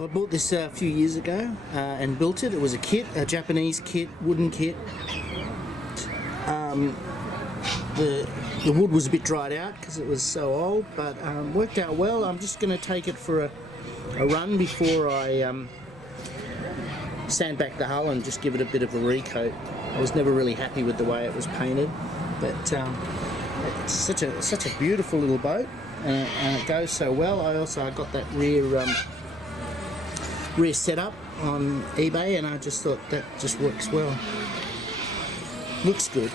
So I bought this a few years ago and built it. It was a kit, a Japanese kit, wooden kit. The wood was a bit dried out because it was so old, but worked out well. I'm just going to take it for a run before I sand back the hull and just give it a bit of a recoat. I was never really happy with the way it was painted, but it's such a beautiful little boat, and it goes so well. I got that rear setup on eBay, and I just thought that just works well. Looks good.